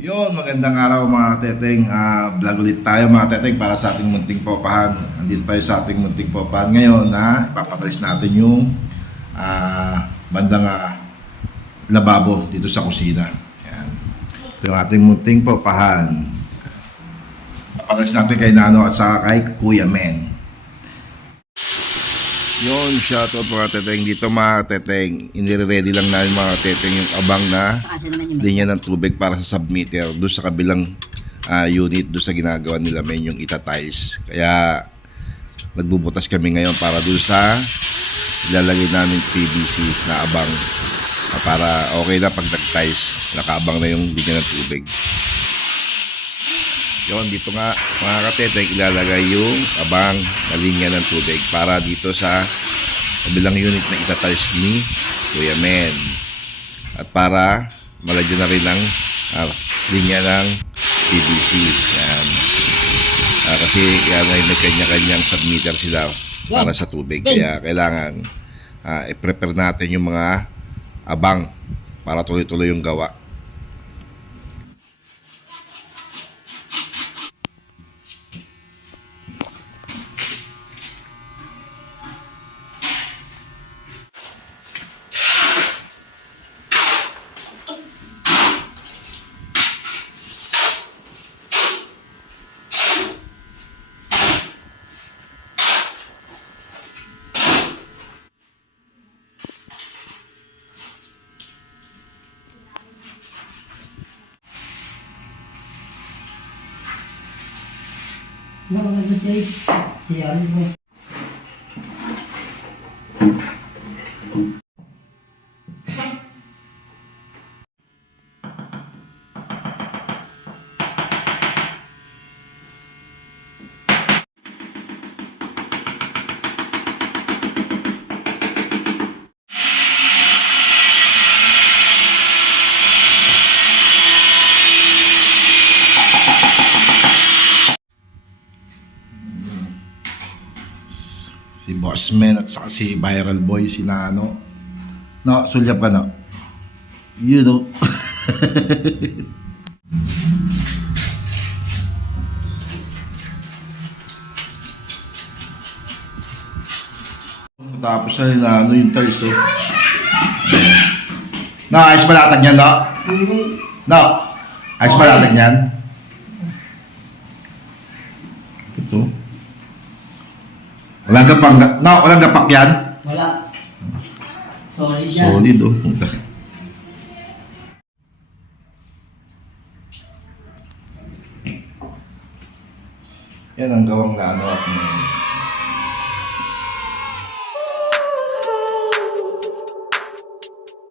Yon, magandang araw mga teteng. Vlog ulit tayo mga teteng para sa ating munting popahan. Andito tayo sa ating munting popahan ngayon na ipapatalis natin yung bandang lababo dito sa kusina. Yan. Ito yung ating munting popahan. Papatalis natin kay Nano at saka kay Kuya Men. Yon, shoutout mga teteng. Dito mga teteng, inire-ready lang namin mga teteng yung abang na linya ng tubig para sa submeter doon sa kabilang unit, doon sa ginagawa nila men yung itatiles. Kaya nagbubutas kami ngayon para doon sa ilalagay namin PVC na abang para okay na pag nag-tiles, nakaabang na yung linya ng tubig. Yon, dito nga mga kateteng, ilalagay yung abang na linya ng tubig para dito sa kabilang unit na itatiles ni Kuya Men. At para malagyan na rin ng linya ng PVC. Yan. Kasi yan ay may kanya-kanyang submeter sila para sa tubig. Kaya kailangan i-prepare natin yung mga abang para tuloy-tuloy yung gawa. Si Bossman at saka si Viral Boy, si Nano. No, sulyap ka na. You know. Tapos na nila, ano yung tiles, oh. No, ayos malatag niyan, no? No, ayos malatag niyan. Ito. Walang gapang, no, walang gapak yan? Wala. Solid yan. Solid, oh. Yan ang gawang na ano at